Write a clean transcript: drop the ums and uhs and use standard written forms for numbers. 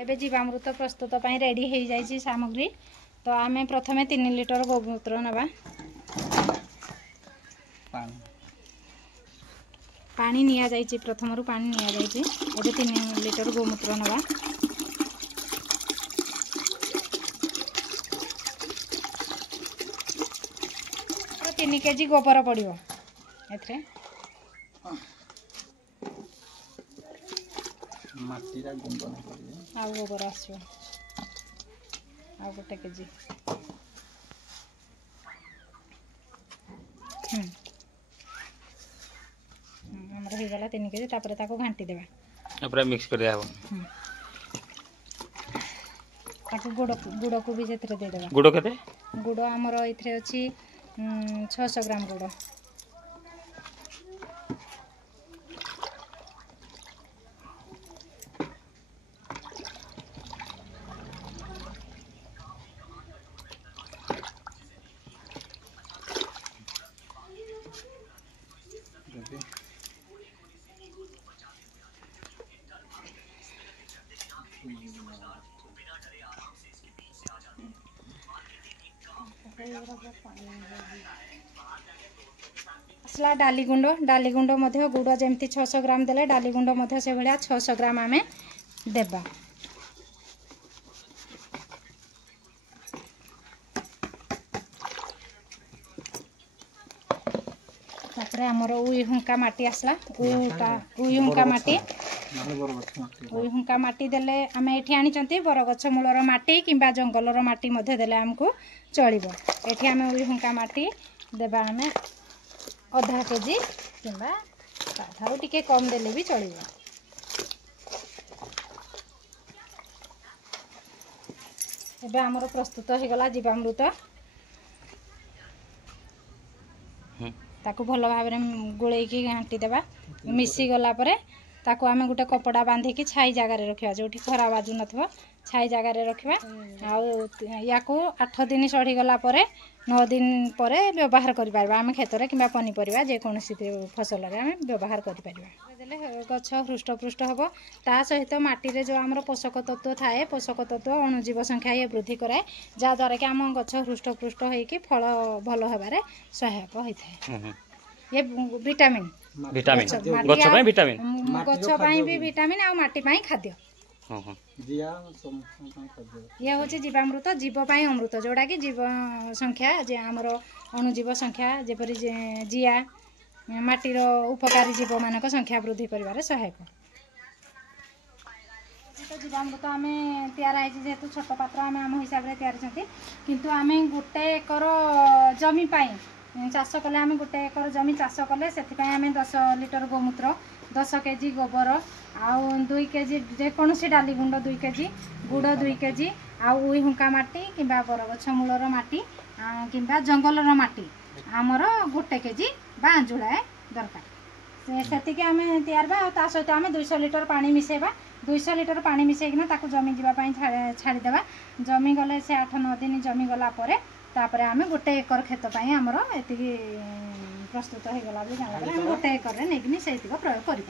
एबे जीवामृत प्रस्तुत पाई रेडी हो जाइए सामग्री। तो आम प्रथमे 3 लिटर गोमूत्र नवा पानी निया जाइए प्रथम रू पानी निया जाइए। एबे 3 लिटर गोमूत्र नवा 3 केजी गोबर पड़ो एथरे माटीरा गुंड आ गोबर आसो आ गोटे केजी हमर हो गला 3 केजी तापर ताको घांटी देबा पूरा मिक्स कर देबा ताको गुड़ को भी जेतरे दे देबा। गुड़ केते गुड़ हमर इथरे अछि 600 ग्राम गुड़ असला डाली गुंड मध्य गुड़ जमती 600 ग्राम देले डाली गुंड मध्य से भलिया 600 ग्राम आमे देबा। तापरे हमर उई हुंका माटी आसला उई हुंका माटी देले आमे एठी आनी चंती बरगछ मूलर माटी किंबा जंगलर माटी मध्य देले हमको चलिबो। एठी आमे उई हुंका माटी देबा आमे आधा केजी किंबा ताठारो टिके कम देले भी चलिबो। एबे हमर प्रस्तुत हो गला जीवामृत ताको भल भाव गोले की घांटी देबा मिसी गला परे ताको आमे गुटे कपड़ा बांधी की छाई जगह रखिबा जोठी खरा बाजू नथबो छाई जगह रखिबा। आ याको 8 दिन सड़ी गला परे 9 दिन परे व्यवहार करि परबा आमे खेतरे किबा पनी परिबा जे कोनोसी फसल रे आमे व्यवहार करि परबा। देले गछ हृष्टपुष्ट हबो ता सहित माटी रे जो हमर पोषक तत्व थाए पोषक तत्व अणुजीव संख्या ये वृद्धि कराए जा द्वारा कि हम गछ हृष्टपुष्ट होई कि फल भलो हेबारे सहायक होई थाए। ये विटामिन गछ पई भी विटामिन आ माटी पई खाद्य ये हूँ जीवामृत जीव पाई अमृत जोड़ा कि जीव संख्या जे आमर अणुजीव संख्या जेपरी जिया माटीर उपकारी जीव मानक संख्या वृद्धि करिवारे सहायक। जीवामृत आम तैयार जेहेतु छोट पात्र आम आम हिसाब से तैयार किंतु आम गोटे एकर जमी चाष कले आम गोटे एकर जमी चाष कले से 10 लिटर गोमूत्र 10 केजी गोबर आउ 2 केजी जेकोसी डाली गुंड 2 केजी गुड़ 2 केजी आउ उई हुंका माटी किंबा बरगछ मूलर माटी किंबा जंगलर माटी आमर गोटे केजी बा अंजुलाए दरकार से आम तैयार ता सहित आम 200 लिटर पानी मिसेबा 200 लिटर पानी मिसेकिना ताकू जमी जीवाई छाड़ीदेवा जमी गले से 8-9 दिन जमी गला परे तापरे आम गोटे एकर खेत पाई आमर एति प्रस्तुत हो गला जानला गोटे एकर नहीं से प्रयोग कर।